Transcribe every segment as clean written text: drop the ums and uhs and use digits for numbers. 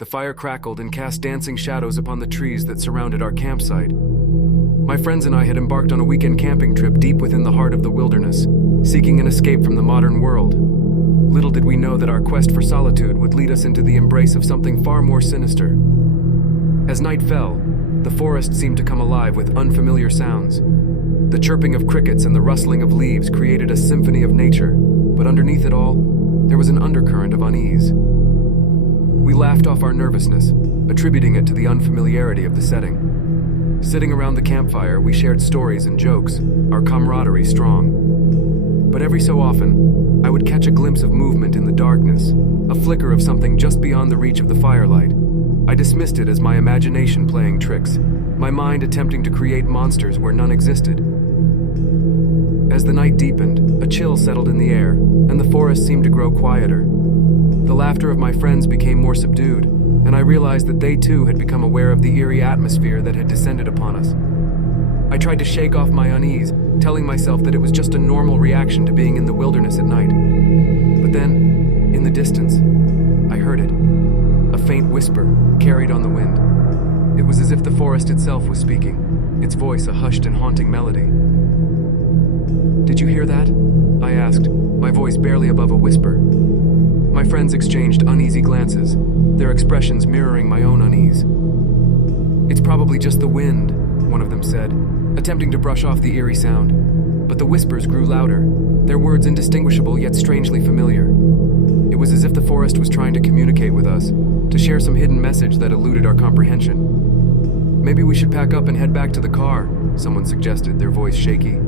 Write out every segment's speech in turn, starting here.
The fire crackled and cast dancing shadows upon the trees that surrounded our campsite. My friends and I had embarked on a weekend camping trip deep within the heart of the wilderness, seeking an escape from the modern world. Little did we know that our quest for solitude would lead us into the embrace of something far more sinister. As night fell, the forest seemed to come alive with unfamiliar sounds. The chirping of crickets and the rustling of leaves created a symphony of nature, but underneath it all, there was an undercurrent of unease. We laughed off our nervousness, attributing it to the unfamiliarity of the setting. Sitting around the campfire, we shared stories and jokes, our camaraderie strong. But every so often, I would catch a glimpse of movement in the darkness, a flicker of something just beyond the reach of the firelight. I dismissed it as my imagination playing tricks, my mind attempting to create monsters where none existed. As the night deepened, a chill settled in the air, and the forest seemed to grow quieter. The laughter of my friends became more subdued, and I realized that they too had become aware of the eerie atmosphere that had descended upon us. I tried to shake off my unease, telling myself that it was just a normal reaction to being in the wilderness at night. But then, in the distance, I heard it. A faint whisper, carried on the wind. It was as if the forest itself was speaking, its voice a hushed and haunting melody. "Did you hear that?" I asked, my voice barely above a whisper. My friends exchanged uneasy glances, their expressions mirroring my own unease. "It's probably just the wind," one of them said, attempting to brush off the eerie sound. But the whispers grew louder, their words indistinguishable yet strangely familiar. It was as if the forest was trying to communicate with us, to share some hidden message that eluded our comprehension. "Maybe we should pack up and head back to the car," someone suggested, their voice shaky.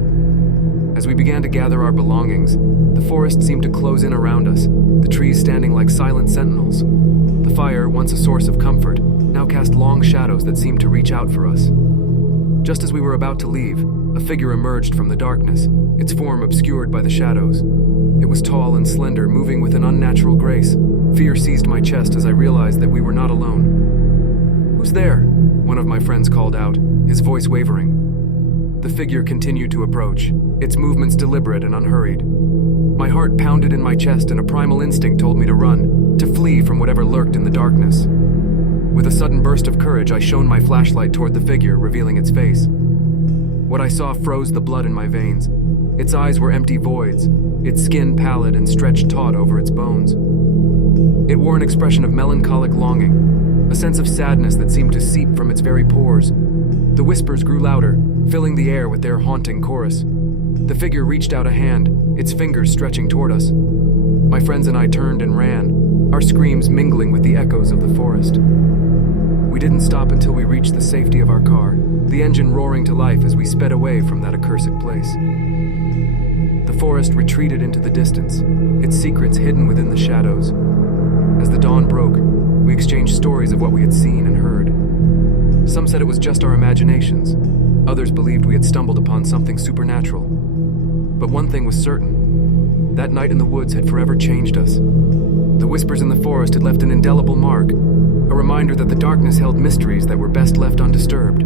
As we began to gather our belongings, the forest seemed to close in around us, the trees standing like silent sentinels. The fire, once a source of comfort, now cast long shadows that seemed to reach out for us. Just as we were about to leave, a figure emerged from the darkness, its form obscured by the shadows. It was tall and slender, moving with an unnatural grace. Fear seized my chest as I realized that we were not alone. "Who's there?" one of my friends called out, his voice wavering. The figure continued to approach, its movements deliberate and unhurried. My heart pounded in my chest and a primal instinct told me to run, to flee from whatever lurked in the darkness. With a sudden burst of courage, I shone my flashlight toward the figure, revealing its face. What I saw froze the blood in my veins. Its eyes were empty voids, its skin pallid and stretched taut over its bones. It wore an expression of melancholic longing, a sense of sadness that seemed to seep from its very pores. The whispers grew louder, filling the air with their haunting chorus. The figure reached out a hand, its fingers stretching toward us. My friends and I turned and ran, our screams mingling with the echoes of the forest. We didn't stop until we reached the safety of our car, the engine roaring to life as we sped away from that accursed place. The forest retreated into the distance, its secrets hidden within the shadows. As the dawn broke, we exchanged stories of what we had seen and heard. Some said it was just our imaginations. Others believed we had stumbled upon something supernatural. But one thing was certain. That night in the woods had forever changed us. The whispers in the forest had left an indelible mark, a reminder that the darkness held mysteries that were best left undisturbed.